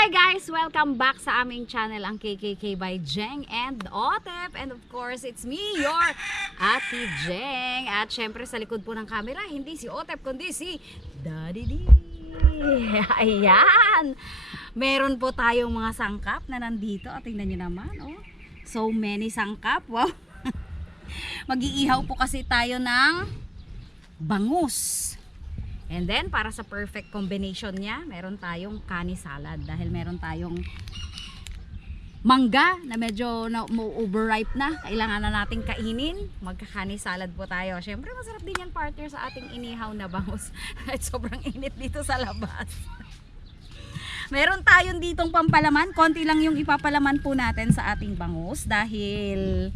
Hi guys! Welcome back sa aming channel, ang KKK by Jeng and Otep. And of course, it's me, your Ate Jeng. At syempre sa likod po ng camera, hindi si Otep, kundi si Daddy D. Ayan! Meron po tayong mga sangkap na nandito. At tingnan nyo naman, oh. So many sangkap. Wow! Mag-iihaw po kasi tayo ng bangus. And then, para sa perfect combination niya, meron tayong kani salad. Dahil meron tayong mangga na medyo na, overripe na. Kailangan na nating kainin. Magkakani salad po tayo. Siyempre, masarap din yan partner sa ating inihaw na bangus. At sobrang init dito sa labas. meron tayong ditong pampalaman. Konti lang yung ipapalaman po natin sa ating bangus. Dahil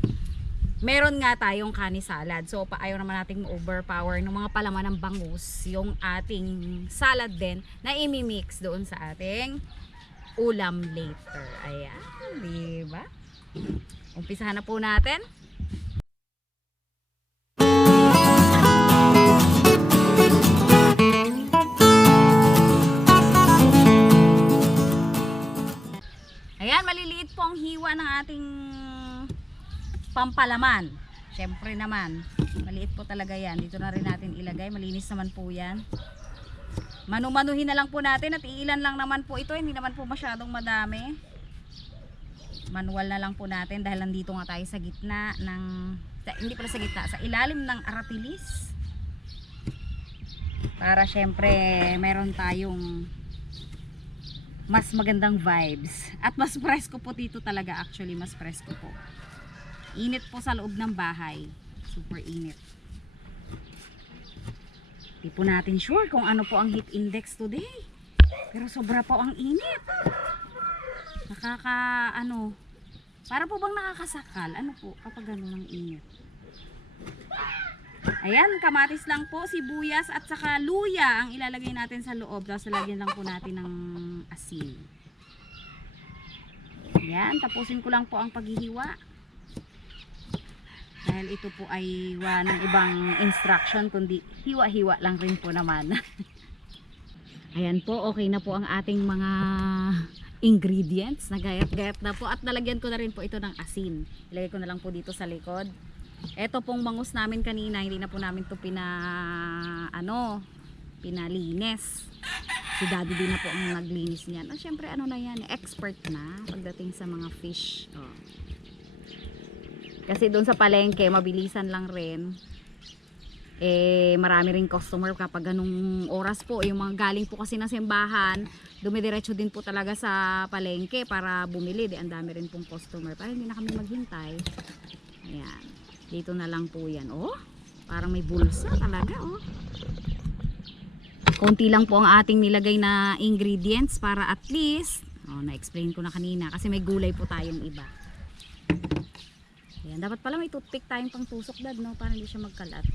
meron nga tayong kani salad. So, pa ayaw naman nating overpower ng mga palaman ng bangus yung ating salad din na imi-mix doon sa ating ulam later. Ayan, di ba? Umpisahan na po natin. Ayan, maliliit po ang hiwa ng ating pampalaman. Siyempre naman, maliit po talaga yan. Dito na rin natin ilagay. Malinis naman po yan. Manumanuhin na lang po natin at iilan lang naman po ito. Hindi naman po masyadong madami. Manual na lang po natin dahil nandito nga tayo sa gitna ng, sa, hindi pala sa gitna, sa ilalim ng aratilis. Para syempre meron tayong mas magandang vibes. At mas presko po dito talaga actually, mas presko po. Init po sa loob ng bahay. Super init. Di po natin sure kung ano po ang heat index today. Pero sobra po ang init. Nakaka, ano, para po bang nakakasakal? Ano po kapag gano'n ang init? Ayan, kamatis lang po, sibuyas at saka luya ang ilalagay natin sa loob. Tapos lalagyan lang po natin ng asin. Ayan, tapusin ko lang po ang paghihiwa. Dahil ito po ay wala ng ibang instruction, kundi hiwa-hiwa lang rin po naman. Ayan po, okay na po ang ating mga ingredients. Nagayat-gayat na po. At nalagyan ko na rin po ito ng asin. Ilagay ko na lang po dito sa likod. Ito pong bangus namin kanina, hindi na po namin to pina, ano, pinalinis. Si daddy din na po ang naglinis niyan. Ah, syempre, ano na yan, expert na pagdating sa mga fish. Oh. Kasi doon sa palengke, mabilisan lang rin. Eh, marami rin customer kapag ganung oras po. Yung mga galing po kasi ng simbahan, dumidiretso din po talaga sa palengke para bumili. Di, ang dami rin pong customer. Para hindi na kami maghintay. Ayan. Dito na lang po yan. Oh, parang may bulsa talaga. Oh. Konti lang po ang ating nilagay na ingredients para at least, oh, na-explain ko na kanina kasi may gulay po tayong iba. Ayan, dapat pala may toothpick tayong pang tusok dad, no? Para hindi siya magkalat.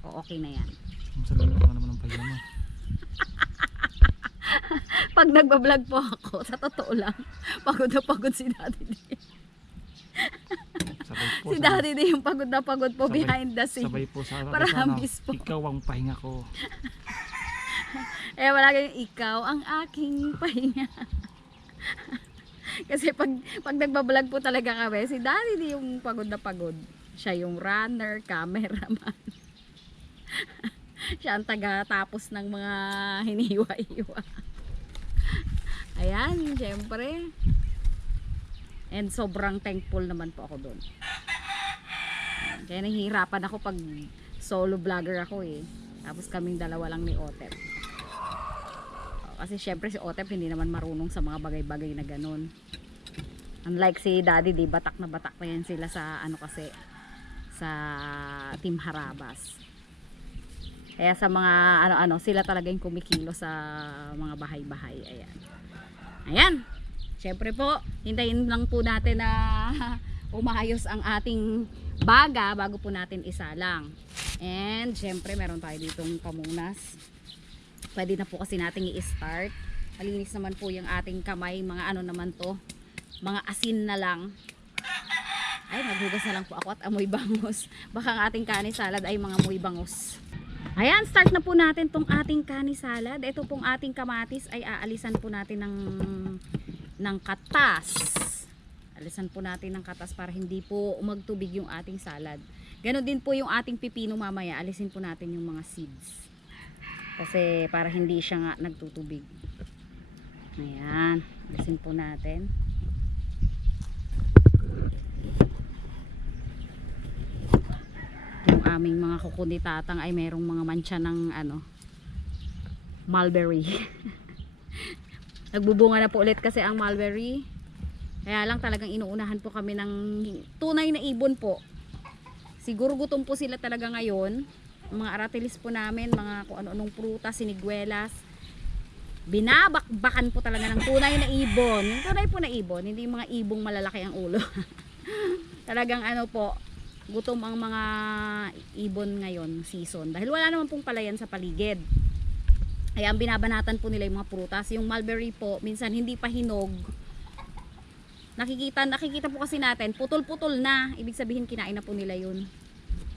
O, okay na yan. Masabi mo ka naman ng pahiya mo. Pag nagbablog po ako, sa totoo lang, pagod na pagod si Daddy D. Po. Si Daddy D yung pagod na pagod po Sabay- behind the scene. Sabay po sa hambis po. Ikaw ang pahinga ko. Eh, wala kayong ikaw ang aking pahinga. Kasi pag, pag nagbablog po talaga kami, si Daddy yung pagod na pagod. Siya yung runner, cameraman. Siya ang taga-tapos ng mga hiniwa-hiwa. Ayan, syempre. And sobrang thankful naman po ako doon. Kaya nahihirapan ako pag solo vlogger ako eh. Tapos kaming dalawa lang ni Otep. Kasi syempre si Otep hindi naman marunong sa mga bagay-bagay na ganun. Unlike si Daddy, di batak na batak na yan sila sa ano kasi sa Team Harabas. Kaya sa mga ano-ano, sila talaga yung kumikilo sa mga bahay-bahay. Ayan. Ayan. Syempre po, hintayin lang po natin na umayos ang ating baga bago po natin isalang. And syempre meron tayo ditong pamunas pwede na po kasi nating i-start malinis naman po yung ating kamay mga ano naman to mga asin na lang ay naghugas na lang po ako at amoy bangus baka ang ating kanin salad ay mga amoy bangus Ayan, start na po natin tong ating kani salad. Ito pong ating kamatis ay aalisan po natin ng ng katas. Alisan po natin ng katas para hindi po magtubig yung ating salad. Ganon din po yung ating pipino mamaya. Alisin po natin yung mga seeds. Kasi para hindi siya nga nagtutubig. Ayan, alisin po natin. Yung aming mga kukunitatang ay merong mga mancha ng ano, mulberry. Nagbubunga na po ulit kasi ang mulberry. Kaya lang talagang inuunahan po kami ng tunay na ibon po. Siguro gutom po sila talaga ngayon. Mga aratilis po namin, mga kung ano-anong prutas, siniguelas. Binabakbakan po talaga ng tunay na ibon. Yung tunay po na ibon, hindi yung mga ibong malalaki ang ulo. talagang ano po, gutom ang mga ibon ngayon season. Dahil wala naman pong palayan sa paligid. Kaya ang binabanatan po nila yung mga prutas. Yung mulberry po, minsan hindi pa hinog. Nakikita, nakikita po kasi natin, putol-putol na. Ibig sabihin kinain na po nila yun.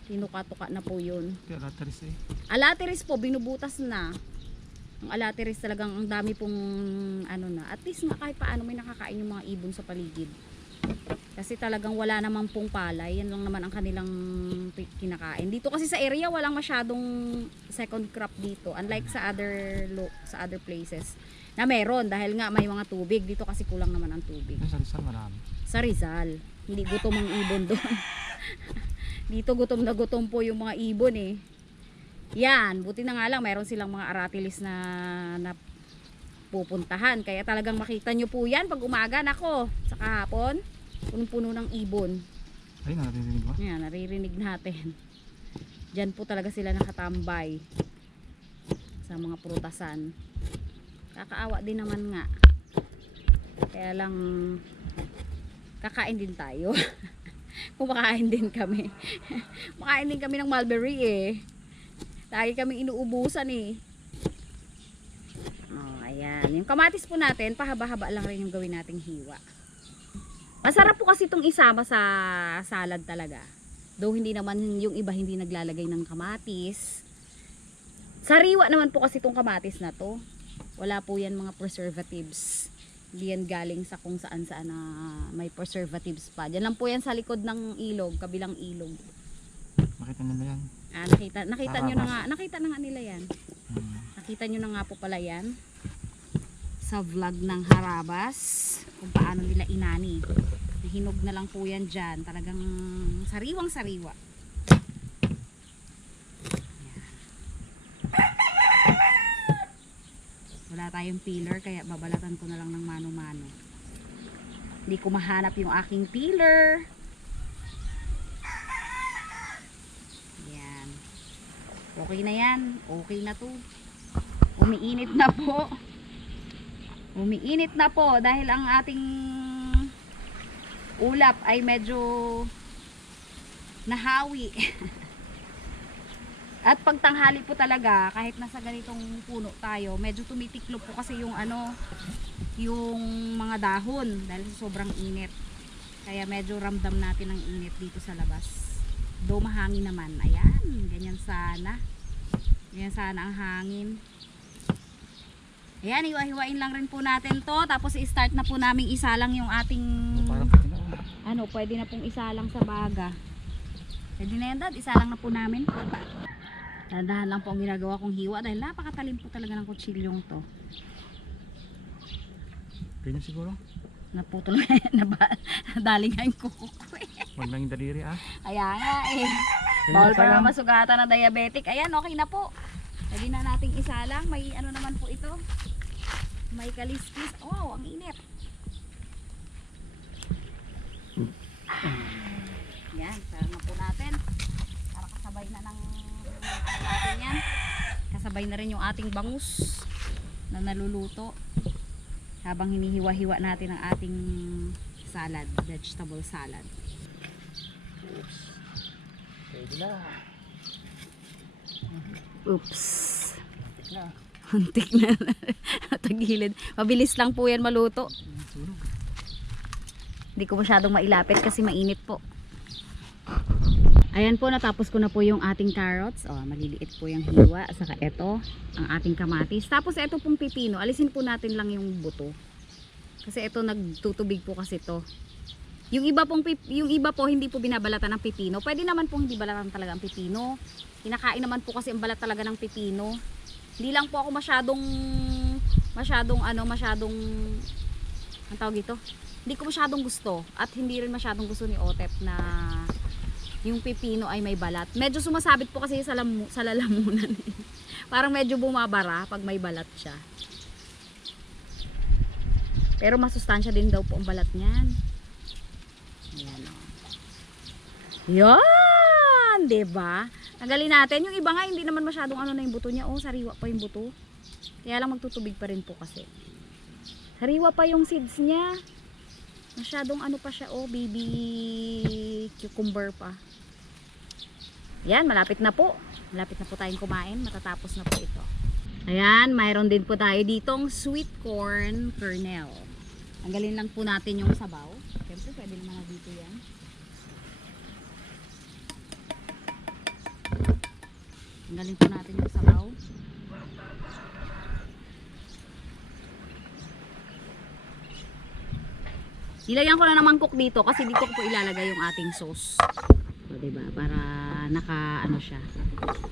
Tinuka-tuka na po yun. Kaya rataris eh. Alateris po, binubutas na. Ang alateris talagang ang dami pong ano na. At least nga kahit paano may nakakain yung mga ibon sa paligid. Kasi talagang wala namang pong palay. Yan lang naman ang kanilang kinakain. Dito kasi sa area walang masyadong second crop dito. Unlike sa other lo- sa other places na meron dahil nga may mga tubig. Dito kasi kulang naman ang tubig sa Rizal marami. sa Rizal. Hindi gutom ang ibon doon. Dito gutom na gutom po yung mga ibon eh. Yan, buti na nga lang mayroon silang mga aratilis na, na pupuntahan. Kaya talagang makita nyo po yan pag umaga. Nako, sa kahapon, punong-puno ng ibon. Ayun, naririnig mo. Yan, naririnig natin. Diyan po talaga sila nakatambay sa mga prutasan. Kakaawa din naman nga. Kaya lang kakain din tayo. Kumakain din kami. Makain din kami ng mulberry eh. Lagi kami inuubusan eh. Oh, ayan. Yung kamatis po natin, pahaba-haba lang rin yung gawin nating hiwa. Masarap po kasi itong isama sa salad talaga. Though hindi naman yung iba hindi naglalagay ng kamatis. Sariwa naman po kasi itong kamatis na to. Wala po yan mga preservatives. Hindi yan galing sa kung saan saan na may preservatives pa. Diyan lang po yan sa likod ng ilog, kabilang ilog. Makita nyo na yan. Ah, nakita, nakita nyo na nga, nakita na nga nila yan. Hmm. Nakita nyo na nga po pala yan sa vlog ng Harabas kung paano nila inani. Hinog na lang po yan dyan. Talagang sariwang sariwa. Wala tayong peeler kaya babalatan ko na lang ng mano-mano. Hindi ko mahanap yung aking peeler. Yan. Okay na yan. Okay na to. Umiinit na po. Umiinit na po dahil ang ating ulap ay medyo nahawi. At pag tanghali po talaga, kahit nasa ganitong puno tayo, medyo tumitiklop po kasi yung ano, yung mga dahon dahil sobrang init. Kaya medyo ramdam natin ang init dito sa labas. Do mahangin naman. Ayan, ganyan sana. Ganyan sana ang hangin. Ayan, hiwa-hiwain lang rin po natin to. Tapos i-start na po namin isa lang yung ating ano, pwede na pong isa lang sa baga. Pwede na yan dad, isa lang na po namin. Dahan lang po ang ginagawa kong hiwa dahil napakatalim po talaga ng kutsilyong to. Pwede siguro. Naputol nga yan, nadali nga yung kuko ko eh. Huwag lang yung daliri ah. Kaya nga eh. Bawal pa naman masugatan ng diabetic. Ayan, okay na po. Pwede na nating isa lang. May ano naman po ito. May kaliskis. Oh, ang init. Yan, sama po natin. Para kasabay na ng natin yan. Kasabay na rin yung ating bangus na naluluto. Habang hinihiwa-hiwa natin ang ating salad, vegetable salad. Pwede na. Oops. Na. Huntik na. Tagilid. Mabilis lang po yan maluto. Hindi ko masyadong mailapit kasi mainit po. Ayan po, natapos ko na po yung ating carrots. Oh, maliliit po yung hiwa. Saka ito, ang ating kamatis. Tapos ito pong pipino. Alisin po natin lang yung buto. Kasi ito nagtutubig po kasi to. Yung iba pong yung iba po hindi po binabalatan ng pipino. Pwede naman pong hindi balatan talaga ang pipino. Kinakain naman po kasi ang balat talaga ng pipino. Hindi lang po ako masyadong masyadong ano, masyadong ang tawag dito? Hindi ko masyadong gusto at hindi rin masyadong gusto ni Otep na yung pipino ay may balat. Medyo sumasabit po kasi sa, lamu- sa lalamunan. eh. Parang medyo bumabara pag may balat siya. Pero masustansya din daw po ang balat niyan. Ayan o. Yan! 'di ba? Tanggalin natin. Yung iba nga hindi naman masyadong ano na yung buto niya. Oh, sariwa pa yung buto. Kaya lang magtutubig pa rin po kasi. Sariwa pa yung seeds niya. Masyadong ano pa siya, oh, baby cucumber pa. Yan, malapit na po. Malapit na po tayong kumain. Matatapos na po ito. Ayan, mayroon din po tayo ditong sweet corn kernel. Tanggalin lang po natin yung sabaw. Siyempre, pwede naman na dito yan. Tanggalin po natin yung sabaw. Nilagyan ko na naman cook dito kasi dito ko po ilalagay yung ating sauce. O, diba? Para naka ano siya.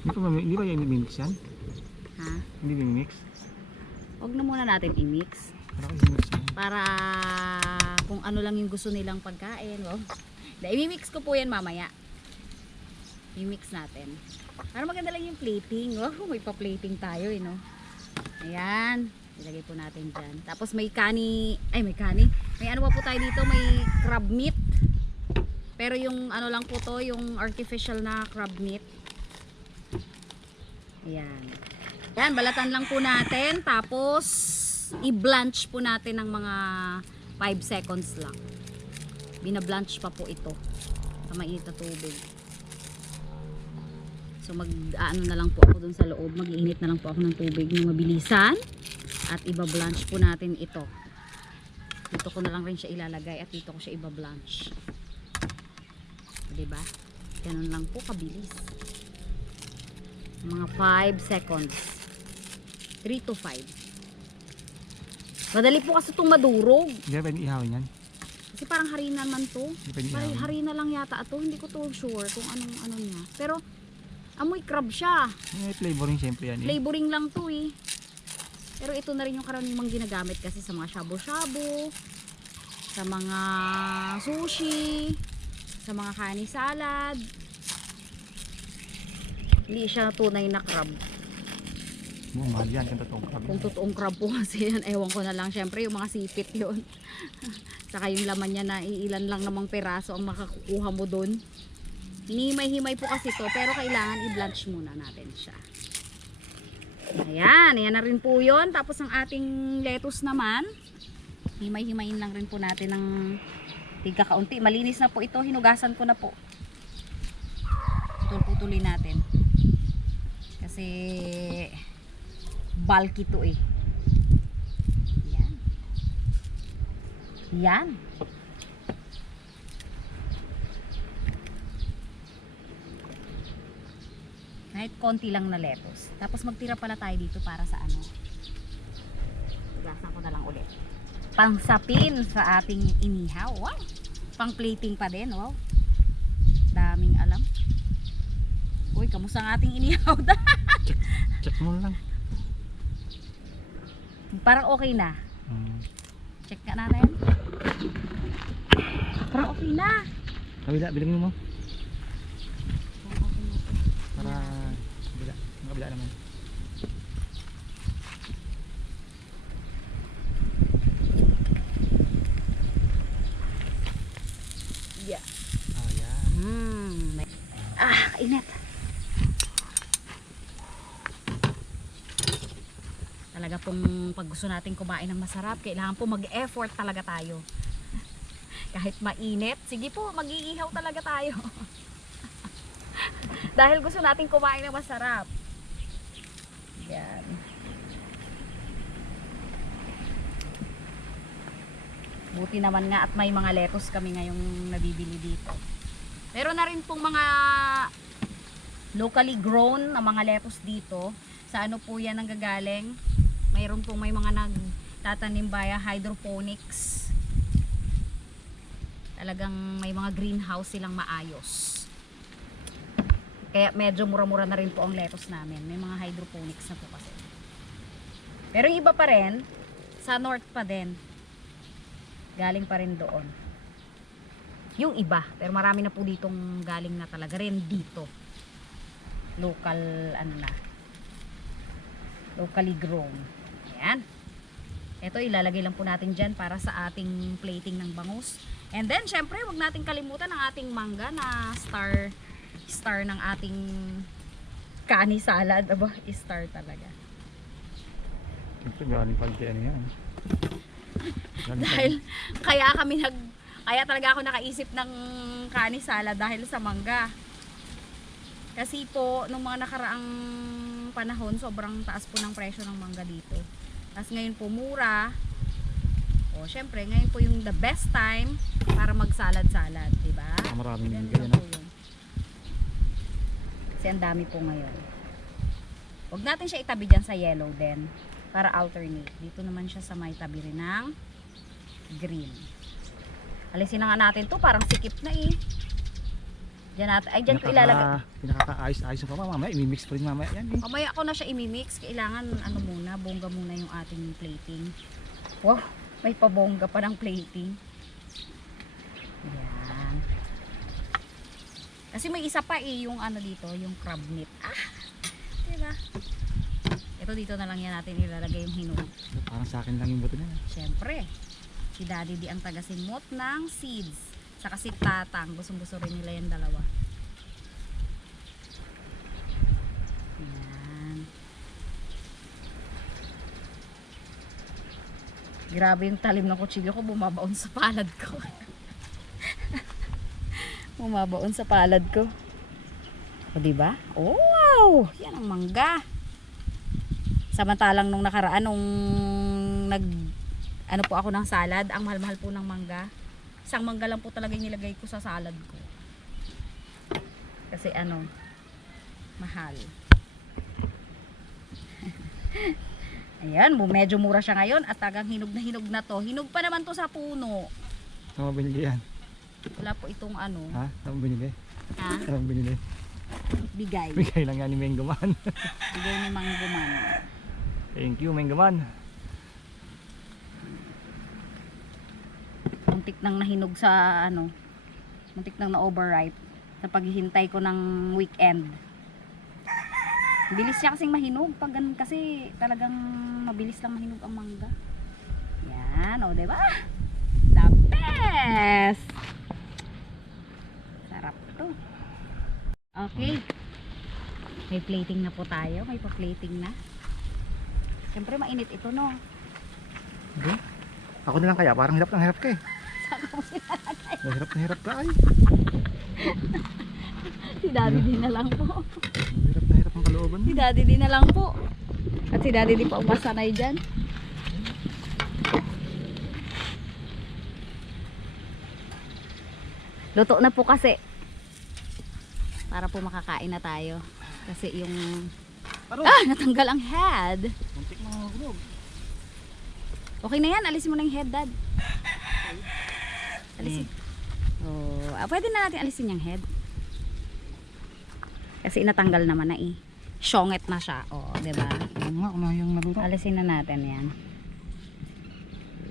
Hindi ba, hindi ba yung mix yan? Ha? Hindi ba mix? Huwag na muna natin i-mix. Para kung ano lang yung gusto nilang pagkain. Wow. Da, i-mix ko po yan mamaya. I-mix natin. Para maganda lang yung plating. Wow, may pa-plating tayo eh, no? Ayan. Ilagay po natin dyan. Tapos may kani, ay may kani. May ano pa po tayo dito, may crab meat. Pero yung ano lang po to, yung artificial na crab meat. Ayan. Yan, balatan lang po natin. Tapos, i-blanch po natin ng mga 5 seconds lang. Binablanch pa po ito sa mainit na tubig. So, mag, ano na lang po ako dun sa loob. Mag-iinit na lang po ako ng tubig na mabilisan. At iba-blanch po natin ito. Dito ko na lang rin siya ilalagay at dito ko siya iba-blanch. Diba? Ganun lang po kabilis. Mga 5 seconds. 3 to 5. Madali po kasi itong madurog. Hindi ba pwede ihawin yan? Kasi parang harina man to. Parang harina lang yata ito. Hindi ko to sure kung anong ano niya. Pero amoy crab siya. May flavoring siyempre yan eh. Flavoring lang to eh. Pero ito na rin yung karaniwang ginagamit kasi sa mga shabu-shabu, sa mga sushi, sa mga kani salad. Hindi siya tunay na crab. Oo, mahal yan. Kung totoong crab. Kung totoong crab po kasi yan, ewan ko na lang. Siyempre, yung mga sipit yon Saka yung laman niya na iilan lang namang peraso ang makakukuha mo doon. Hinihimay-himay po kasi to pero kailangan i-blanch muna natin siya. Ayan, ayan na rin po yun. Tapos ang ating lettuce naman, himay-himayin lang rin po natin ng tigka kaunti. Malinis na po ito, hinugasan ko na po. Putol-putulin natin. Kasi bulky to eh. Yan. Yan. Kahit konti lang na lettuce. Tapos magtira pala tayo dito para sa ano. Gasan ko na lang ulit. Pangsapin sa ating inihaw. Wow! Pang plating pa din. Wow! Daming alam. Uy, kamusta ang ating inihaw? Check mo lang. Parang okay na. Hmm. Check nga natin. Parang okay na. Kabila, bilangin mo. Para kabila. Kabila naman. Yeah. Oh, yan. Mm. Ah, init. Pong pag gusto natin kumain ng masarap, kailangan po mag-effort talaga tayo. Kahit mainit, sige po, mag-iihaw talaga tayo. Dahil gusto natin kumain ng masarap. Yan. Buti naman nga at may mga lettuce kami ngayong nabibili dito. Meron na rin pong mga locally grown na mga lettuce dito. Sa ano po yan ang gagaling? Mayroon pong may mga nagtatanim via hydroponics. Talagang may mga greenhouse silang maayos. Kaya medyo mura-mura na rin po ang lettuce namin. May mga hydroponics na po kasi. Pero yung iba pa rin, sa north pa din. Galing pa rin doon. Yung iba. Pero marami na po ditong galing na talaga rin dito. Local, ano na. Locally grown. Ayan. Ito ilalagay lang po natin dyan para sa ating plating ng bangus. And then, syempre, wag nating kalimutan ang ating mangga na star star ng ating kani salad. Aba, star talaga. Siyempre, galing pag ano yan. Dahil, kaya kami nag, kaya talaga ako nakaisip ng kani salad dahil sa mangga. Kasi po, nung mga nakaraang panahon, sobrang taas po ng presyo ng mangga dito. Tapos ngayon po mura. O, syempre, ngayon po yung the best time para magsalad-salad, di ba? Ah, maraming Ganun po yun. Kasi ang dami po ngayon. Huwag natin siya itabi dyan sa yellow din. Para alternate. Dito naman siya sa may tabi rin ng green. Alisin na nga natin to. Parang sikip na eh. Diyan natin. Ay, dyan ko ilalagay. Pinakaka-ayos-ayos pa mamaya. Imimix pa rin mamaya yan eh. Mamaya ako na siya imimix. Kailangan ano muna, bongga muna yung ating plating. Wow, may pabongga pa ng plating. Yan. Kasi may isa pa eh, yung ano dito, yung crab meat. Ah! Diba? Ito dito na lang yan natin ilalagay yung hinog. Parang sa akin lang yung buto nila. Siyempre, si Daddy di ang tagasimot ng seeds. Saka si Tatang, gustong-gusto rin nila yung dalawa. Yan. Grabe yung talim ng kutsilyo ko, bumabaon sa palad ko. bumabaon sa palad ko. O, diba? Oh, wow! Yan ang mangga. Samantalang nung nakaraan, nung nag ano po ako ng salad, ang mahal-mahal po ng mangga. Isang mangga lang po talaga yung nilagay ko sa salad ko. Kasi ano, mahal. Ayan, medyo mura siya ngayon at tagang hinog na hinog na to. Hinog pa naman to sa puno. Ano binili yan? Wala po itong ano, Ha? Ano binili? ha? Ano binili? Bigay. Bigay lang yan ni Mengoman. Bigay ni Mangguman. Thank you Mengoman. Muntik nang nahinog sa ano, muntik nang na-overripe sa paghihintay ko ng weekend. Bilis siya kasing mahinog pag ganun kasi talagang mabilis lang mahinog ang mangga. Yan, o diba? The best! Sarap to. Okay. May plating na po tayo. May pa-plating na. Siyempre mainit ito no. Okay. Ako na lang kaya, parang hirap na hirap ka eh. Hirap na hirap ka ay. Si daddy din na lang po. Hirap na hirap ang kalooban Si mo. daddy din na lang po. At si daddy di pa umasanay dyan. Luto na po kasi. Para po makakain na tayo. Kasi yung... Ano? Ah! Natanggal ang head. Muntik na hulog. Okay na yan. Alisin mo na yung head, dad. Alisin. Oh, ah, pwede na natin alisin yung head. Kasi natanggal naman na eh. Syonget na siya. Oh, 'di ba? Ano nga, naluto. Alisin na natin 'yan.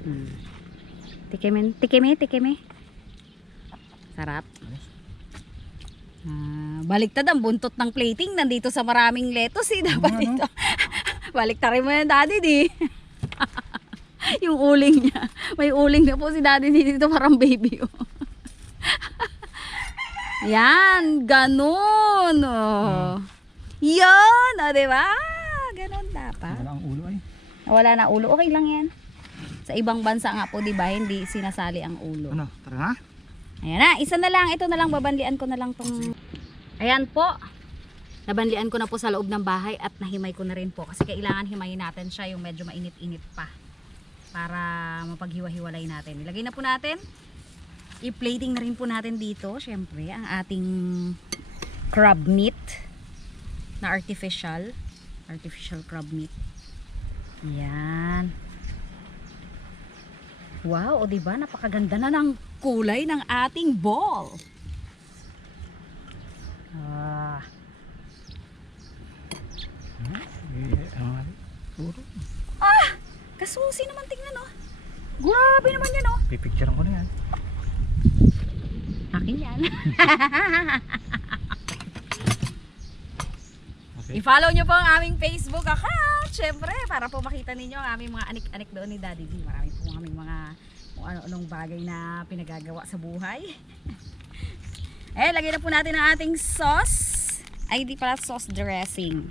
Hmm. Tikimi, tikimi, tikimi. Sarap. Ah, baliktad ang buntot ng plating nandito sa maraming lettuce eh. Dapat ano? dito. Baliktarin mo yan, daddy di. yung uling niya. May uling na po si daddy dito parang baby. Oh. Yan, ganun. Oh. Yan, o, di ba? Ganun dapat. Wala ang ulo ay. Wala na ulo, okay lang yan. Sa ibang bansa nga po, di ba, hindi sinasali ang ulo. Ano, tara na. Ayan na, isa na lang. Ito na lang, babanlian ko na lang tong... Ayan po. Nabanlian ko na po sa loob ng bahay at nahimay ko na rin po. Kasi kailangan himayin natin siya yung medyo mainit-init pa. Para mapaghiwa-hiwalay natin. Ilagay na po natin. i-plating na rin po natin dito, syempre, ang ating crab meat na artificial. Artificial crab meat. Yan. Wow, o diba? Napakaganda na ng kulay ng ating ball. Ah, Eh, ang puro. Kasusi naman tingnan oh. Grabe naman yan oh. Pipicturean ko na yan. Akin yan. Okay. I-follow nyo po ang aming Facebook account. Siyempre, para po makita ninyo ang aming mga anik-anik doon ni Daddy D. Marami po aming mga kung ano-anong bagay na pinagagawa sa buhay. eh, lagyan na po natin ang ating sauce. Ay, di pala sauce dressing.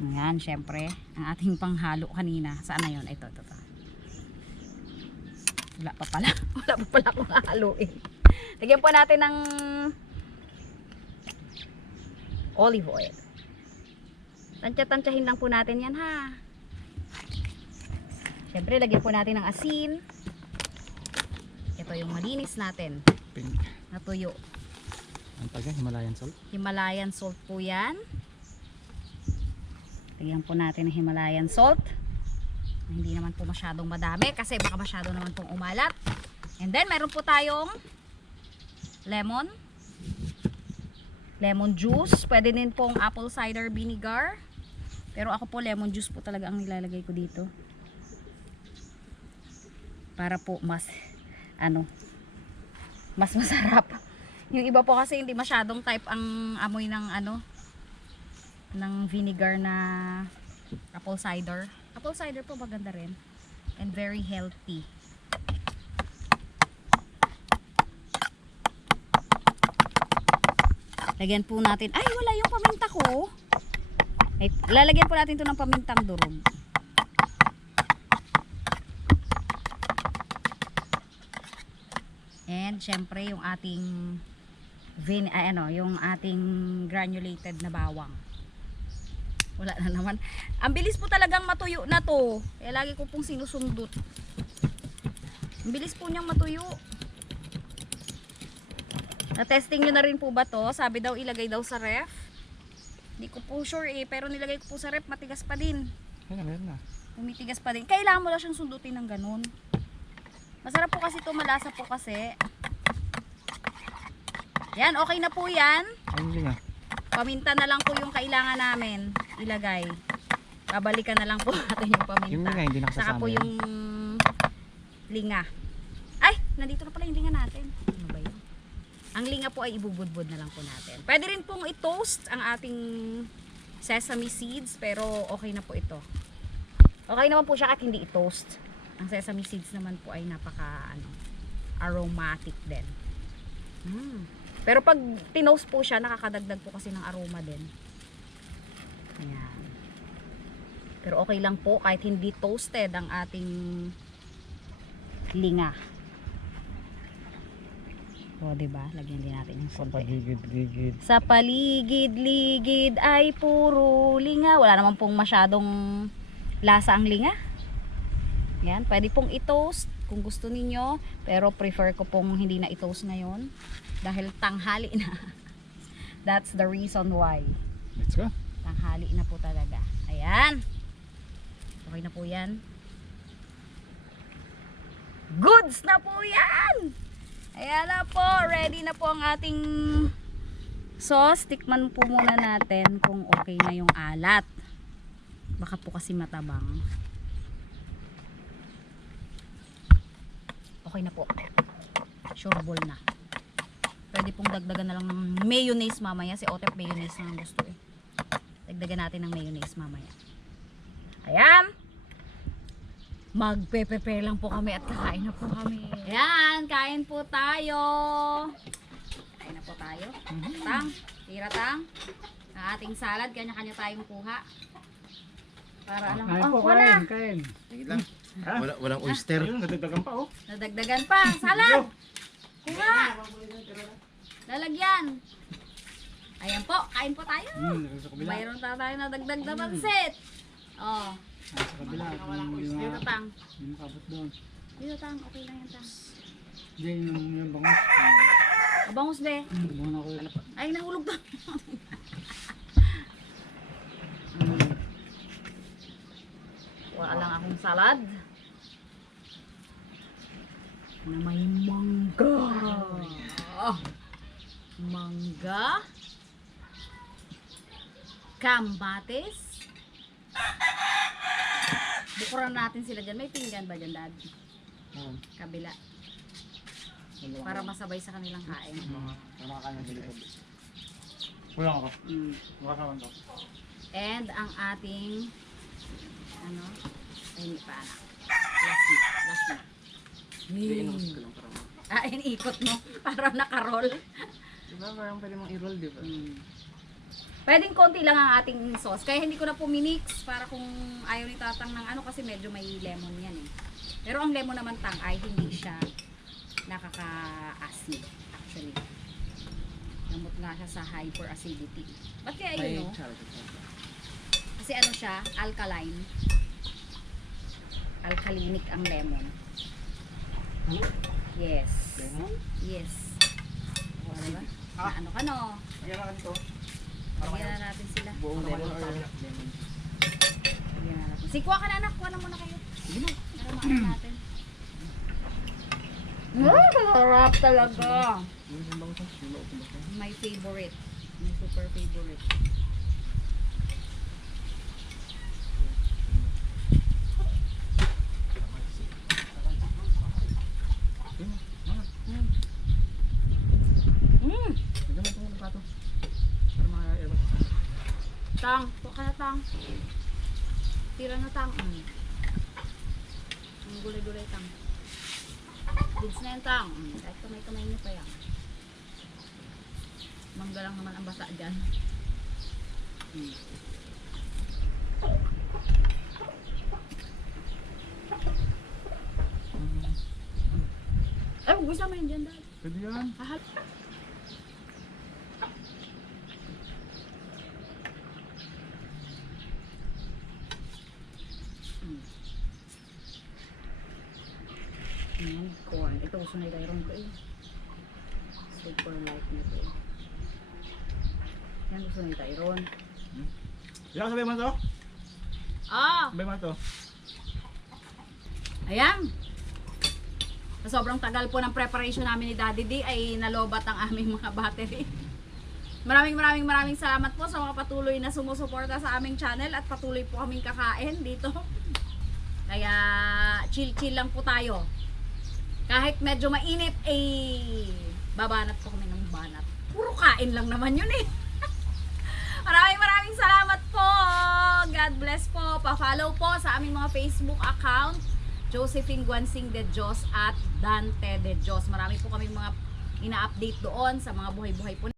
Ayan, syempre, ang ating panghalo kanina. Saan na yun? Ito, ito, ito. Wala pa pala. Wala pa pala akong haluin. Lagyan po natin ng olive oil. Tansya-tansyahin lang po natin yan ha. Siyempre, lagyan po natin ng asin. Ito yung malinis natin Pink. na tuyo. Ang taga, Himalayan salt. Himalayan salt po yan. Lagyan po natin ng Himalayan salt. Hindi naman po masyadong madami kasi baka masyado naman pong umalat. And then, meron po tayong lemon. Lemon juice. Pwede din pong apple cider vinegar. Pero ako po lemon juice po talaga ang nilalagay ko dito. Para po mas ano mas masarap. Yung iba po kasi hindi masyadong type ang amoy ng ano ng vinegar na apple cider. Apple cider po maganda rin and very healthy. Lagyan po natin. Ay, wala yung paminta ko. Ay, lalagyan po natin to ng pamintang durog. And syempre yung ating vin ay, ano, yung ating granulated na bawang. Wala na naman. Ang bilis po talagang matuyo na to. Kaya lagi ko pong sinusundot. Ang bilis po niyang matuyo. Na-testing nyo na rin po ba to? Sabi daw ilagay daw sa ref. Hindi ko po sure eh. Pero nilagay ko po sa ref, matigas pa din. Ayan, meron na. Umitigas pa din. Kailangan mo lang siyang sundutin ng ganun. Masarap po kasi ito, malasa po kasi. Yan, okay na po yan. Ayun ah. Paminta na lang po yung kailangan namin ilagay. Babalikan na lang po natin yung paminta. Yung nga, hindi Saka nakasasama po yun. yung linga. Ay, nandito na pala yung linga natin. Ano ba yun? Ang linga po ay ibubudbud na lang po natin. Pwede rin pong i-toast ang ating sesame seeds, pero okay na po ito. Okay naman po siya kahit hindi i-toast. Ang sesame seeds naman po ay napaka ano, aromatic din. Mm. Pero pag tinost po siya, nakakadagdag po kasi ng aroma din. Ayan. Pero okay lang po kahit hindi toasted ang ating linga. O, diba? Lagyan din natin yung Sa konti. paligid-ligid. Sa paligid-ligid ay puro linga. Wala naman pong masyadong lasa ang linga. Yan, pwede pong i-toast kung gusto ninyo. Pero prefer ko pong hindi na i-toast ngayon. Dahil tanghali na. That's the reason why. Let's go. Tanghali na po talaga. Ayan. Okay na po yan. Goods na po yan! Ayan na po. Ready na po ang ating sauce. Tikman po muna natin kung okay na yung alat. Baka po kasi matabang. Okay na po. Sure ball na. Pwede pong dagdagan na lang ng mayonnaise mamaya. Si Otep mayonnaise na gusto eh. Dagdagan natin ng mayonnaise mamaya. Ayan. Magpe-prepare lang po kami at kakain na po kami. Ayan, kain po tayo. Kain na po tayo. Tang, tira tang. Ang ating salad, kanya-kanya tayong kuha. Para alam Kain oh, po, wala. kain, kain. Sige lang. Ha? Wala, walang oyster. Ayun, nadagdagan pa oh. Nadagdagan pa. Salad! Kuha! Lalagyan. Ayan po, kain po tayo. Hmm, sa kabila. Mayroon na tayo na dagdag na pansit. Oh, Sa kabila. Dito tang. yung kabot doon. Dito tang, okay lang yan tang. Hindi, yung, yung bangus. Abangus be. Bubuhan ako yun. Ay, nahulog pa. Wala lang akong salad. Na may mangga. Mangga. Kamatis. Bukuran natin sila dyan. May pinggan ba dyan, Dad? Oo. Kabila. Para masabay sa kanilang kain. Mga makakain sa likod. Kulang ako. Mm. Makakawan ko. And ang ating ano? Ay, hindi pa anak. Last na. Last na. para mo. Ah, iniikot mo. Para nakaroll. Diba parang pwede mong i-roll, di ba? Mm. Pwedeng konti lang ang ating sauce. Kaya hindi ko na po minix para kung ayaw ni tatang ng ano kasi medyo may lemon yan eh. Pero ang lemon naman tang ay hindi siya nakaka-acid actually. Namot nga siya sa hyperacidity. Ba't kaya yun no? Kasi ano siya, alkaline. Alkalinic ang lemon. Ano? Yes. Lemon? Yes. O, ano ba? Ah. Ano ka no? Natin to. Lagyan na natin sila. Buong lemon or lemon? Na natin. Kuha ka na anak. Kuha na muna kayo. Sige na. Para makain natin. Mm, sarap talaga. My favorite. My super favorite. Yun, mga. Mm. Mm. Lagyan mo itong plato. Para makaka-airbat. Tang. Kuha ka na tang. Tira na tang. Mm. Ang gulay-gulay tang. Lids na yan tang. Mm. Kahit kamay-kamay niyo pa yan. Mangga lang naman ang basa dyan. Mm. Ay, huwag mo yun dyan, dad. Pwede yan. Hahal. Ayan, corn. Ito, gusto na ilayron ko eh. Super light na ito eh. Yan, gusto na ilayron. Yan, sabay mo to? Ah! Sabay mo to. Ayan. Sa sobrang tagal po ng preparation namin ni Daddy D ay nalobat ang aming mga battery. Maraming maraming maraming salamat po sa mga patuloy na sumusuporta sa aming channel at patuloy po kaming kakain dito. Kaya chill-chill lang po tayo. Kahit medyo mainit, eh, babanat po kami ng banat. Puro kain lang naman yun eh. Maraming maraming salamat po. God bless po. Pa-follow po sa aming mga Facebook account. Josephine Guansing de Dios at Dante de Dios. Marami po kami mga ina-update doon sa mga buhay-buhay po